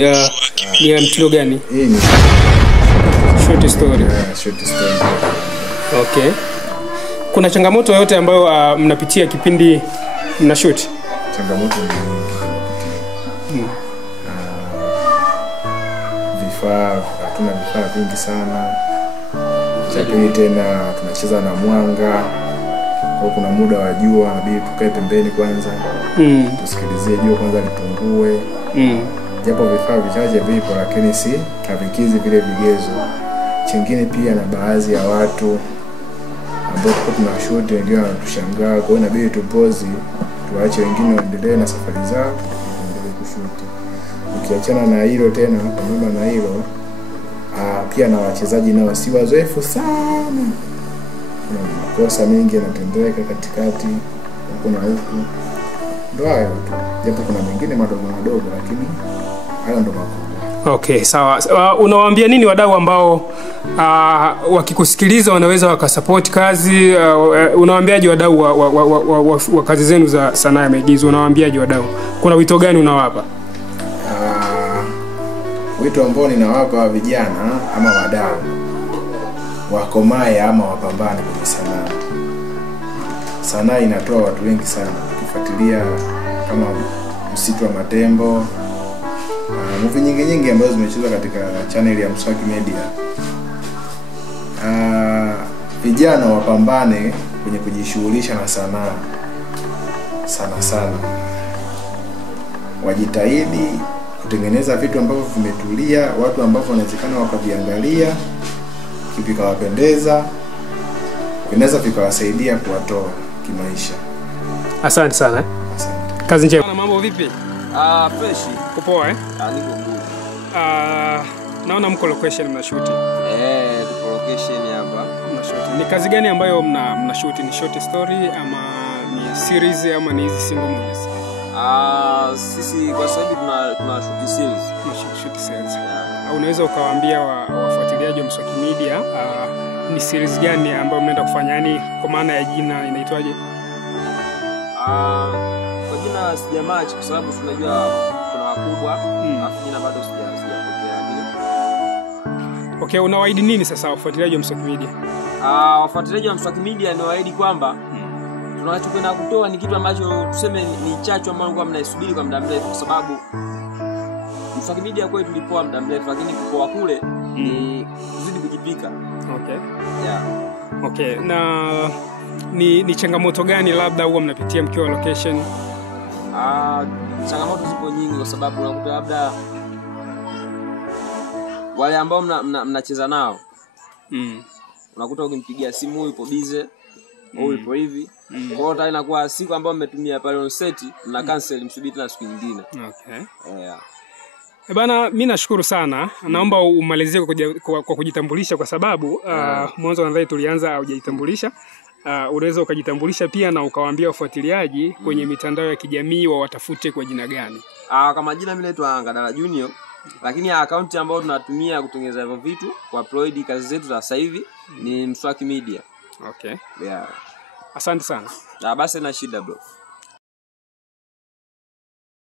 Ni mtindo gani? Hii ni short story. Short story. Okay. Kuna changamoto yote ambayo mnapitia kipindi mna shoot? Changamoto ni nyingi. Vifaa, hatuna vifaa vingi sana. Chapili tena tunacheza na mwanga. Kwa kuna muda wa jua inabidi tukae pembeni kwanza. Tusikilizie jua kwanza lipungue. Japo vifaa vichache vipo lakini si havikizi vile vigezo. Chingine pia na baadhi ya watu ambao tunashoot wengine wanatushangaa, kwa hiyo inabidi tupozi tuache wengine waendelee na safari zao tuendelee kushoot. Ukiachana na hilo tena, pamoja na hilo pia na wachezaji nao si wazoefu sana. Kuna makosa mengi yanatendeka katikati huko na huko. Ndio hayo tu. Japo kuna mengine madogo madogo lakini hayo ndio makubwa. Okay, sawa. Unawaambia nini wadau ambao wakikusikiliza wanaweza wakasupport kazi? Unawaambiaje wadau wa kazi zenu za sanaa ya maigizo? Unawaambiaje wadau? Kuna wito gani unawapa? Wito ambao ninawapa vijana ama wadau wakomae ama wapambane kwenye sanaa. Sanaa inatoa watu wengi sana. Ukifuatilia kama Msitu wa Matembo, movie nyingi ambazo zimechezwa katika channel ya Mswaki Media. Vijana wapambane kwenye kujishughulisha na sanaa sana. Wajitahidi kutengeneza vitu ambavyo vimetulia, watu ambao wanawezekana wakaviangalia vikawapendeza, vinaweza vikawasaidia kuwatoa kimaisha. Asante sana. Asante. Kazi njema. Mambo vipi? Fresh. Kupoa Niko good. Naona mko location mna shoot. Tuko location hapa. Mna shoot. Ni kazi gani ambayo mna shoot? Ni short story ama ni series ama ni hizi single movies? Sisi kwa sababu tuna shoot series. Tuna shoot series. Unaweza ukawaambia wafuatiliaji wa Mswaki Media ni series gani ambayo mnaenda kufanya, yani kwa maana ya jina inaitwaje? Kwa jina sijamatch kwa sababu tunajua kuna wakubwa, afu jina bado sijapokea. Okay, unawaahidi nini sasa wafuatiliaji wa Mswaki Media? Wafuatiliaji wa Mswaki Media ni waahidi kwamba tunachokwenda kutoa ni kitu ambacho tuseme ni chachu ambayo kwa mnaisubiri kwa muda mrefu, kwa sababu Mswaki Media kwetu tulipoa muda mrefu, lakini kupoa kule ni kuzidi kujipika. Okay. Yeah. Okay, na ni changamoto gani labda huwa mnapitia mkiwa location? Changamoto zipo nyingi kwa sababu unakuta labda wale ambao mnacheza nao unakuta ukimpigia simu yupo busy au yupo hivi. Kwa hiyo tayari inakuwa siku ambayo mmetumia pale on set mna cancel, msubiri tena siku nyingine. Okay. Yeah. Bana, mimi nashukuru sana. Naomba umalizie kwa kujitambulisha kwa sababu mwanzo nadhani tulianza haujitambulisha. Unaweza ukajitambulisha pia na ukawaambia wafuatiliaji kwenye mitandao ya kijamii watafute kwa jina gani? Kama jina mimi naitwa Ngadala Junior, lakini account ambayo tunatumia kutengeneza hivyo vitu kwa upload kazi zetu za sasa hivi ni Mswaki Media. Okay. Yeah. Asante sana. Basi na shida bro.